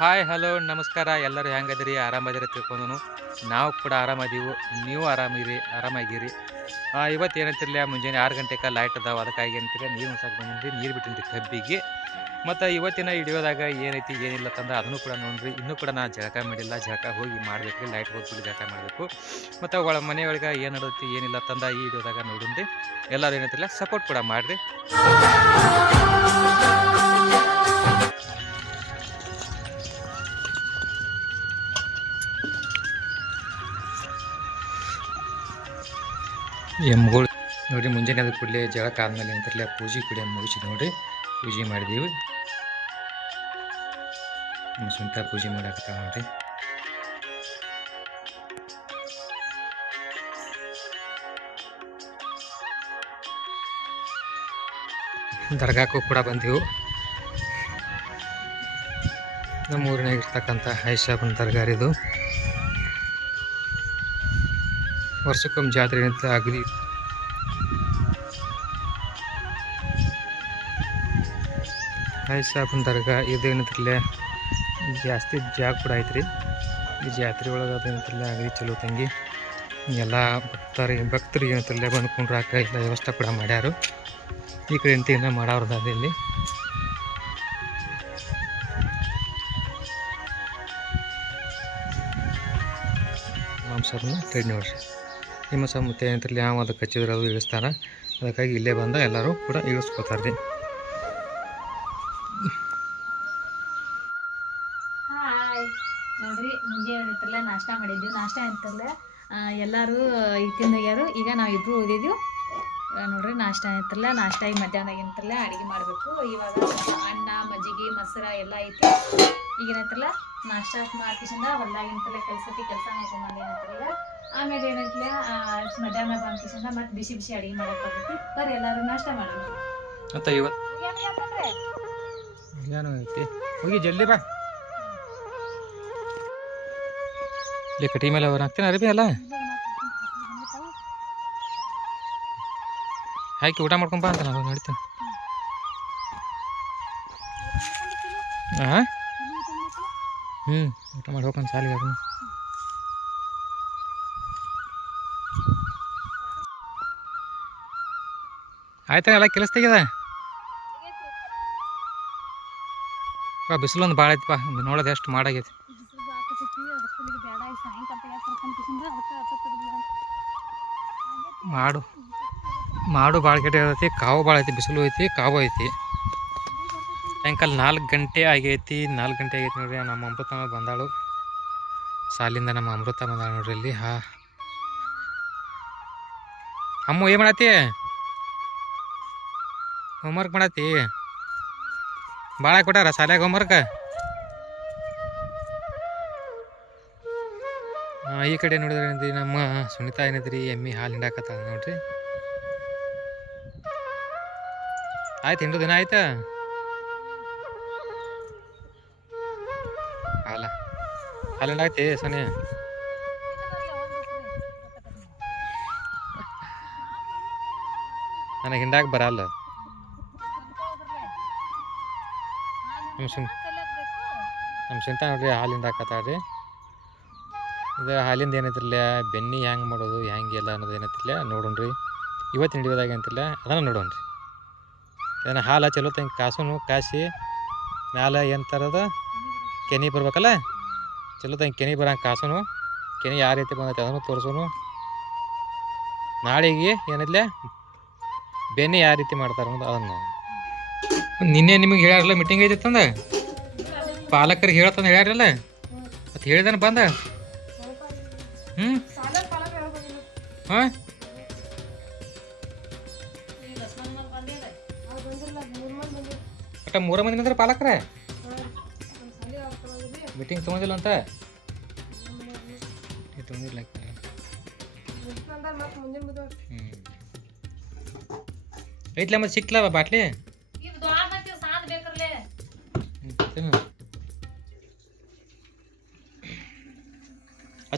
Hi hello ನಮಸ್ಕಾರ. ಎಲ್ಲರೂ ಹೆಂಗದಿರಿ? ಆರಾಮದಿರಿ ತಿಳ್ಕೊಂಡನು. ನಾವು ಕೂಡ ಆರಾಮದೀವು. ನೀವು ಆರಾಮಿರಿ? ಆರಾಮಾಗಿರಿ? ಇವತ್ತು ಏನಂತಿರಲಿಲ್ಲ ಮುಂಜಾನೆ ಆರು ಗಂಟೆಗೆ ಲೈಟ್ ಅದಾವೆ. ಅದಕ್ಕಾಗಿ ಏನಂತೀರಿ ನೀರು ಮುಸಾಕ್ ಬಂದ್ರಿ ನೀರು ಬಿಟ್ಟಿನಿ ಕಬ್ಬಿಗೆ. ಮತ್ತು ಇವತ್ತಿನ ಹಿಡಿಯೋದಾಗ ಏನೈತಿ, ಏನಿಲ್ಲ ತಂದ್ರೆ ಅದನ್ನು ಕೂಡ ನೋಡ್ರಿ. ಇನ್ನೂ ಕೂಡ ನಾನು ಜಳಕ ಮಾಡಿಲ್ಲ. ಜಳಕ ಹೋಗಿ ಮಾಡಬೇಕು ಲೈಟ್ ಹೋಗ್ಬಿಟ್ಟು ಜಳಕ ಮಾಡಬೇಕು. ಮತ್ತು ಒಳ ಮನೆಯೊಳಗೆ ಏನು ನಡುತ್ತೆ ಏನಿಲ್ಲ ತಂದ ಈ ಹಿಡಿಯೋದಾಗ ನೋಡಿದ್ರಿ ಎಲ್ಲರೂ ಏನಂತಿಲ್ಲ ಸಪೋರ್ಟ್ ಕೂಡ ಮಾಡಿರಿ. ಎಮ್ಗಳು ನೋಡಿ ಮುಂಜಾನೆ ಅದ ಕೂಡಲೇ ಜಳಕ ಆದ್ಮೇಲೆ ಅಂತಾರಲ್ಲ ಪೂಜೆ ಕೂಡ ಮುಗಿಸಿದ್ ನೋಡಿರಿ ಪೂಜೆ ಮಾಡಿದೀವಿ. ನಮ್ಮ ಸ್ವಂತ ಪೂಜೆ ಮಾಡಾಕತ್ತ ನೋಡ್ರಿ. ದರ್ಗಾಕ್ಕೂ ಕೂಡ ಬಂದೆವು. ನಮ್ಮ ಊರಿನಾಗ ಇರ್ತಕ್ಕಂಥ ಹೈಶಾಬನ್ ದರ್ಗಾ ವರ್ಷಕ್ಕೊಮ್ಮೆ ಜಾತ್ರೆ ಅಂತ ಅಗದಿ ಸಾಬನ್ ದರ್ಗಾ ಇದೇನಂತಿರ್ಲೆ ಜಾಸ್ತಿ ಜಾಗ ಕೂಡ ಐತ್ರಿ. ಈ ಜಾತ್ರೆ ಒಳಗೆ ಅದೇನಂತಿರ್ಲೆ ಅಗದಿ ಚಲೋ ತಂಗಿ. ಎಲ್ಲ ಭಕ್ತರು ಭಕ್ತರಿಗೆ ಏನಂತಿರ್ಲೆ? ಬಂದು ಕುಂಡ್ರಾಕ ಎಲ್ಲ ವ್ಯವಸ್ಥೆ ಕೂಡ ಮಾಡ್ಯಾರು. ಈ ಕಡೆ ಎಂಟಿನ ಮಾಡವ್ರದ ಇಲ್ಲಿ ಮಾಂಸರನ್ನ ಟ್ರೇಡ್ ನೋಡ್ರಿ ನಿಮ್ಮ ಸಹ ಮತ್ತೆ ಏನಂತಿರ್ಲಿ ಯಾವ ಅದಕ್ಕೆ ಹಚ್ಚಿದ್ರೆ ಅದು ಇಳಿಸ್ತಾರ. ಅದಕ್ಕಾಗಿ ಇಲ್ಲೇ ಬಂದ ಎಲ್ಲರೂ ಕೂಡ ಇಳಿಸ್ಕೋತಾರೆ ರೀ ನೋಡ್ರಿ, ಮುಂಜಾನೆ ಅಂತಲ್ಲ ನಾಷ್ಟ ಮಾಡಿದ್ವಿ. ನಾಷ್ಟ ಅಂತಲ್ಲ ಎಲ್ಲರೂ ಈಗ ತಿಂದೋಗ್ಯಾರು ಈಗ ನಾವು ಇಬ್ಬರು ಓದಿದ್ವಿ ನೋಡ್ರಿ, ನಾಷ್ಟ ಐತಲ್ಲ ನಾಷ್ಟ ಈಗ ಮಧ್ಯಾಹ್ನ ಏನಂತಲ್ಲ ಅಡುಗೆ ಮಾಡಬೇಕು. ಇವಾಗ ಅನ್ನ, ಮಜ್ಜಿಗೆ, ಮೊಸರ ಎಲ್ಲ ಐತಿ. ಈಗ ಏನಂತಲ್ಲ ನಾಷ್ಟ ಮಾಡ್ಕಿಸಿಂದ ಹೊಲ್ದಾಗಿಂತಲ್ಲ ಕೆಲಸಕ್ಕೆ ಕೆಲಸ ಮಾಡ್ಕೊಂಡು ಏನಂತಲ್ಲ ಆಮೇಲೆ ಏನಂತಲ ಮಧ್ಯಾಹ್ನ ಬಂದ್ಕಿಸಿಂದ ಮತ್ತೆ ಬಿಸಿ ಬಿಸಿ ಅಡಿಗೆ ಮಾಡಕ್ಕೆ ಬರ್ತೈತಿ ಬರ್ರಿ ಎಲ್ಲರೂ ನಾಷ್ಟ ಮಾಡೋಣ. ಮತ್ತು ಇವತ್ತು ಏನು ಐತಿ? ಹೋಗಿ ಜಲ್ದಿ ಬಾ. ಇಲ್ಲಿ ಕಟಿ ಮೇಲೆ ಅವ್ರು ಹಾಕ್ತೀನಿ ಅರಿಬಿ ಅಲ್ಲ. ಹಾಕಿ ಊಟ ಮಾಡ್ಕೊಂಬ ಬಾ ಅಂತ ನಾನು ನಡೀತೀನಿ. ಹಾಂ ಹ್ಞೂ ಊಟ ಮಾಡಿ ಹೋಗ್ಕೊಂಡು ಸಾಲಿಗೆ ಅದನ್ನು. ಆಯ್ತಾ ಎಲ್ಲ ಕೆಲಸ ತೆಗ್ಯದ? ಬಿಸಿಲೊಂದು ಭಾಳ ಐತಿ ಪಾ ನೋಡೋದು ಎಷ್ಟು ಮಾಡಾಗೈತಿ. ಮಾಡು ಮಾಡು ಭಾಳ ಕೆಟ್ಟ ಐತಿ ಕಾವು ಭಾಳ ಐತಿ, ಬಿಸಿಲು ಐತಿ, ಕಾವು ಐತಿ. ಸಾಯಂಕಾಲ ನಾಲ್ಕು ಗಂಟೆ ಆಗೈತಿ, ನಾಲ್ಕು ಗಂಟೆ ಆಗೈತಿ ನೋಡ್ರಿ, ನಮ್ಮ ಅಮೃತ ಬಂದಾಳು. ಸಾಲಿಂದ ನಮ್ಮ ಅಮೃತ ಬಂದಾಳು ನೋಡ್ರಿ ಇಲ್ಲಿ, ಹಾ. ಅಮ್ಮ, ಏನು ಮಾಡತ್ತಿ ಹೋಮ್ವರ್ಕ್ ಮಾಡತ್ತಿ? ಭಾಳ ಕೊಟ್ಟಾರ ಶಾಲ್ಯಾಗ ಹೋಮ್ವರ್ಕ್ ಈ ಕಡೆ ನೋಡಿದ್ರೆ ಏನೈತಿ ನಮ್ಮ ಸುನಿತಾ ಏನೈತ್ರಿ ಎಮ್ಮಿ ಹಾಲು ಹಿಂಡಾಕತ್ತ ನೋಡ್ರಿ. ಆಯ್ತು ಹಿಂಡು ದಿನ ಆಯ್ತಾ? ಹಾಲ ಹಾಲು ಹಿಂಡಾಯ್ತಿ ಸೊನೆ? ನನಗೆ ಹಿಂಡಾಕ ಬರಲ್ಲ. ನಮ್ಮ ಸುನ್ ನಮ್ಮ ಸುನಿತಾ ನೋಡ್ರಿ ಹಾಲಿಂದ ಹಾಕತ್ತಾಳ್ರಿ ಇದು ಹಾಲಿಂದ ಏನೈತಿರಲ್ಲ ಬೆನ್ನಿ ಹ್ಯಾಂಗೆ ಮಾಡೋದು ಹೆಂಗಿಲ್ಲ ಅನ್ನೋದು ಏನೈತಿರ್ಲ ನೋಡೋಣ್ರಿ. ಇವತ್ತು ಹಿಡಿಯೋದಾಗ ಅಂತಿಲ್ಲ ಅದನ್ನು ನೋಡೋಣ್ರಿ. ಇದನ್ನು ಹಾಲು ಚಲೋ ತಂಗೆ ಕಾಸುನು ಕಾಸಿ ಮ್ಯಾಲೆ ಏನು ತರೋದು? ಕೆನಿ ಬರ್ಬೇಕಲ್ಲ? ಚಲೋ ತಂಗೆ ಕೆನಿ ಬರಂಗೆ ಕಾಸೂನು. ಕೆನಿ ಯಾವ ರೀತಿ ಬಂದೈತೆ ಅದನ್ನು ತೋರಿಸೋನು. ನಾಳೆಗೆ ಏನಿಲ್ಲ ಬೆನ್ನಿ ಯಾವ ರೀತಿ ಮಾಡ್ತಾರೆ ಅನ್ನೋದು ಅದನ್ನು ನಿನ್ನೆ ನಿಮಗೆ ಹೇಳ್ಯಾರಲ್ಲ ಮೀಟಿಂಗ್ ಐತಿತ್ತಂದ ಪಾಲಕರಿಗೆ ಹೇಳತ್ತಂದು ಹೇಳ್ಯಾರಲ್ಲ? ಮತ್ತೆ ಹೇಳಿದಾನ ಬಂದ? ಹ್ಞೂ ಹಾಂ? ಒಟ್ಟ ಮೂರ ಮಂದಿ ಅಂದ್ರೆ ಪಾಲಕ್ರೆ? ಮೀಟಿಂಗ್ ತೊಗೊಂಡಿಲ್ಲ ಅಂತ? ಐತ್ಲ ಮತ್ತೆ ಸಿಕ್ಲವ ಬಾಟ್ಲಿ?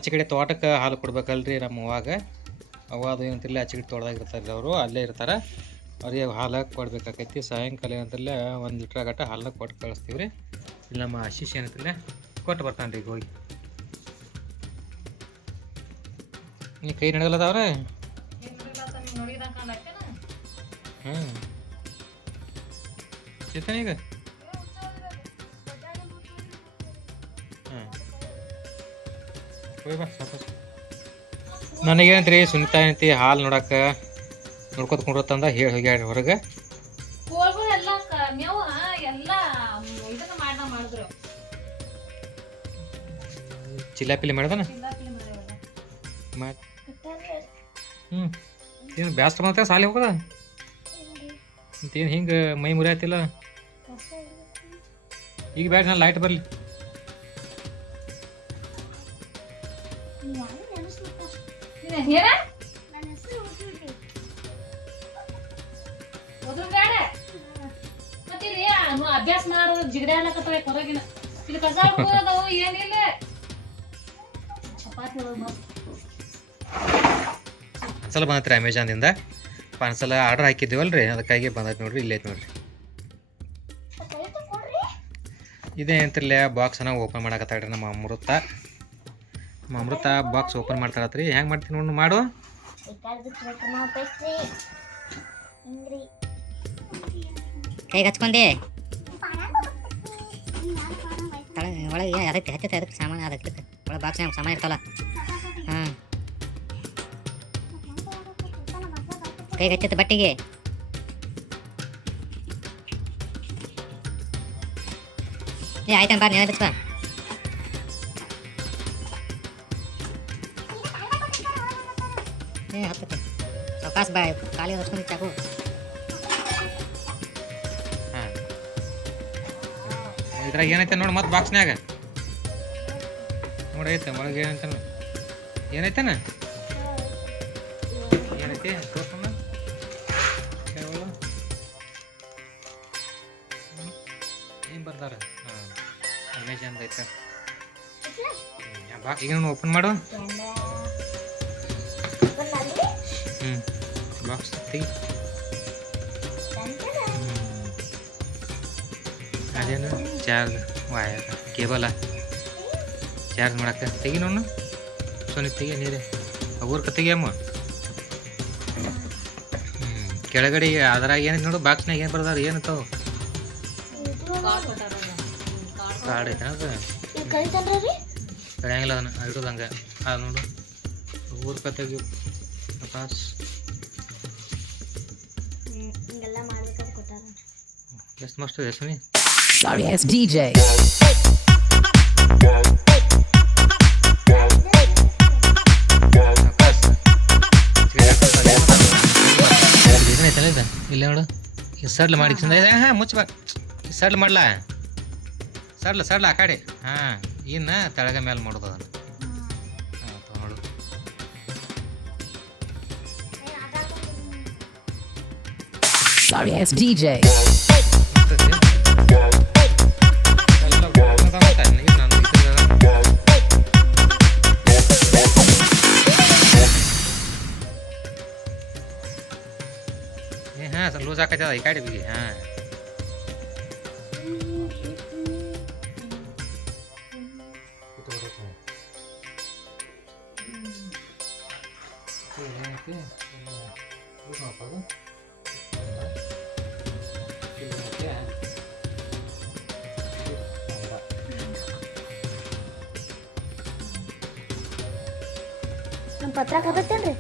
ಆಚೆ ಕಡೆ ತೋಟಕ್ಕೆ ಹಾಲು ಕೊಡ್ಬೇಕಲ್ರಿ ನಮ್ಮ ಅವಾಗ ಅವ ಅದು ಏನಂತಿಲ್ಲ ಆಚೆ ಕಡೆ ತೋಟದಾಗ ಇರ್ತಾರೆ ಅವರು, ಅಲ್ಲೇ ಇರ್ತಾರೆ. ಅವ್ರಿಗೆ ಹಾಲು ಕೊಡ್ಬೇಕಾಕೈತಿ. ಸಾಯಂಕಾಲ ಏನಂತಿಲ್ಲ ಒಂದು ಲೀಟ್ರ್ ಗಟ್ಟ ಹಾಲು ಕೊಟ್ಟು ಕಳಿಸ್ತೀವಿ ರೀ ಇಲ್ಲಿ ನಮ್ಮ ಆಶೀಶ್ ಏನಂತಿಲ್ಲ ಕೊಟ್ಟು ಬರ್ತಾನೆ ರೀ ಹೋಗಿ. ನೀ ಕೈ ನಡೆಯಲ್ಲದವ್ರೆ ಹ್ಞೂ ಚೇತನ ಈಗ? ಸಾಕು ನನಗೇನಂತ್ರಿ ಸುನಿತಾ ಏನಂತಿ ಹಾಲು ನೋಡಕ್ಕೆ ನೋಡ್ಕೊತ ಕುಂಡ್ರತ್ತಂದ ಹೇಳಿ ಹೋಗ್ಯಾಡ್ರಿ ಹೊರಗೆ. ಚಿಲ್ಲಾಪಿಲ್ಲಿ ಮಾಡ್ದನ? ಹ್ಮ್ ಹ್ಞೂ ಏನು ಬ್ಯಾಸ್ರ ಮಾತ್ರ ಸಾಲಿ ಹೋಗದ? ಮತ್ತೇನು ಹಿಂಗೆ ಮೈ ಮುರಿಯಾತಿಲ್ಲ ಈಗ ಬ್ಯಾಡ ನಾನು ಲೈಟ್ ಬರಲಿ. ಒದ್ರುಗಾಡ. ಮತ್ತ್ ಇಲ್ಲಿ ಅವ್ನು ಅಭ್ಯಾಸ ಮಾಡೋದು ಜಿಗಡೆ ಅನ್ನಕತ್ತಾವ ಹೊರಗಿನ ಇಲ್ಲಿ ಕಸ ಅದಾವು ಏನಿಲ್ಲ. ಚಪಾತಿ ಮಸ್ತ್ ಪಾರ್ಸಲ್ ಬಂದತ್ರಿ ಅಮೆಜಾನ್ದಿಂದ. ಪಾರ್ಸಲ್ ಆರ್ಡರ್ ಹಾಕಿದ್ದೀವಲ್ರಿ? ಅದಕ್ಕಾಗಿ ಬಂದೈತೆ ನೋಡ್ರಿ ಇಲ್ಲೈತೆ ನೋಡ್ರಿ. ಇದೇ ಅಂತಿರ್ಲ ಬಾಕ್ಸ್ ನಾವು ಓಪನ್ ಮಾಡಕತ್ತಾಳ್ರಿ ನಮ್ಮ ಅಮೃತ. ನಮ್ಮ ಅಮೃತ ಬಾಕ್ಸ್ ಓಪನ್ ಮಾಡ್ತಾಳತ್ರಿ. ಹೆಂಗೆ ಮಾಡ್ತೀನಿ ನೋಡು ಮಾಡು. ಕೈಗೆ ಹಚ್ಕೊಂಡೆ ಒಳಗೆ ಅದಕ್ಕೆ ಹತ್ತೈತೆ ಅದಕ್ಕೆ ಸಾಮಾನು ಅದಕ್ಕೆ ಒಳಗೆ ಬಾಕ್ಸ್ ಸಾಮಾನು ಇರ್ತಲ್ಲ ಹಾಂ. ಕೈಗೆ ಹಚ್ಚತ್ತೆ ಬಟ್ಟಿಗೆ. ಏ ಆಯ್ತಾನ ಬಾ ನೀನು ಬಿಚ್ಚ ಏ ಹತ್ತತ್ತೆ. ಸಾವಕಾಶ ಬಾ ಖಾಲಿ ಹಚ್ಕೊಂಡು ಚಾಕು ಇದ್ರಾಗ ಏನೈತೆ ನೋಡಿ ಮತ್ತೆ ಬಾಕ್ಸ್ನಾಗ ನೋಡೈತೆ ಒಳಗೆ ಏನಂತ ಏನೈತನ? ಏನೈತಿ? ತೋರ್ಸಮ್ಮ ಏನು ಬರ್ದಾರ? ಹಾಂ ಅಮೆಜಾನ್ ಐತೆ? ಬಾಕ್ಸ್ ಈಗ ಓಪನ್ ಮಾಡು. ಹ್ಞೂ ಬಾಕ್ಸ್ ತೆಗಿ. ಅದೇನು ಚಾರ್ಜ್ ವಾಯರ್ ಕೇಬಲ ಚಾರ್ಜ್ ಮಾಡಕ್ಕೆ ತೆಗಿ ನೋಡು ಸೋನಿ ತೆಗಿ ನೀರೇ ಅಗೂರ್ಕ ತೆಗಿಯಮ್ಮ ಹ್ಞೂ ಕೆಳಗಡೆ ಅದ್ರಾಗ ಏನಿದೆ ನೋಡು ಬಾಕ್ಸ್ನಾಗ ಏನು ಬರ್ದಾರ ಏನು ತಾವು ಕಾರ್ಡ್ ಐತೆ ಅದು ಕಳೆಯಂಗಿಲ್ಲ ಅದನ್ನ ಇಡೋದು ಹಂಗೆ. ಅದು ನೋಡು. ಊರ ಕತೆಗೆ ಪಾಸ್ ಎಷ್ಟು ಮಸ್ತ್ ಇದೆ ಸುನಿ Sorry, ass DJ. ಇಲ್ಲ ನೋಡು. ಈ ಸಡ್ಲ್ ಮಾಡಿ ಹಾಂ ಮುಚ್ಚ ಬಾ. ಸಡ್ಲ್ ಮಾಡ್ಲಾ? ಸಡ್ಲ ಸಡ್ಲ ಆ ಕಡೆ. ಹಾಂ ಇನ್ನು ತಳಗ ಮೇಲೆ ಮಾಡೋದು ಅದನ್ನು. Sorry, it's DJ. ಏ ಹಾಂ ಸ್ವಲ್ಪ ಲೂಸ್ ಹಾಕತ್ತದ ಈ ಕಡೆ ಬಿಗಿ ಹಾಂ ನಮ್ಮ ಪತ್ರ ಕದತ್ತೇನ್ರಿ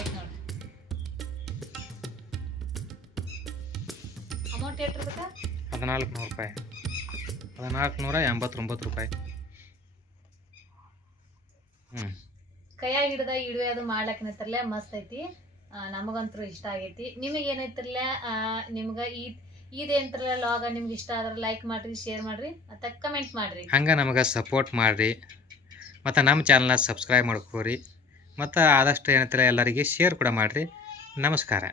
ಐತ್. ನೋಡ್ರಿ ಅಮೌಂಟ್ ಎಷ್ಟು ಬೇಕಾ ಹದಿನಾಲ್ಕು ನೂರು ರೂಪಾಯಿ. ಹದಿನಾಲ್ಕು ನೂರ ಎಂಬತ್ತೊಂಬತ್ತು ರೂಪಾಯಿ. ಹ್ಞೂ ಕೈಯಾಗ ಹಿಡ್ದ ಇಡುವೆ ಅದು ಮಾಡ್ಲಕ್ ಏನೈತ್ರಲ್ಲ ಮಸ್ತ್ ಐತಿ. ನಮಗಂತೂ ಇಷ್ಟ ಆಗೈತಿ. ನಿಮಗೆ ಏನೈತಿರ್ಲ ನಿಮ್ಗೆ ಈ ಇದೇಂತ್ರಲ್ಲ ಲಾಗ ನಿಮ್ಗೆ ಇಷ್ಟ ಆದ್ರೆ ಲೈಕ್ ಮಾಡ್ರಿ ಶೇರ್ ಮಾಡ್ರಿ, ಮತ್ತೆ ಕಮೆಂಟ್ ಮಾಡ್ರಿ. ಹಂಗೆ ನಮಗೆ ಸಪೋರ್ಟ್ ಮಾಡಿರಿ. ಮತ್ತು ನಮ್ಮ ಚಾನಲ್ನ ಸಬ್ಸ್ಕ್ರೈಬ್ ಮಾಡ್ಕೋರಿ. ಮತ್ತು ಆದಷ್ಟು ಏನಂತಾರೆ ಎಲ್ಲರಿಗೆ ಶೇರ್ ಕೂಡ ಮಾಡಿರಿ. ನಮಸ್ಕಾರ.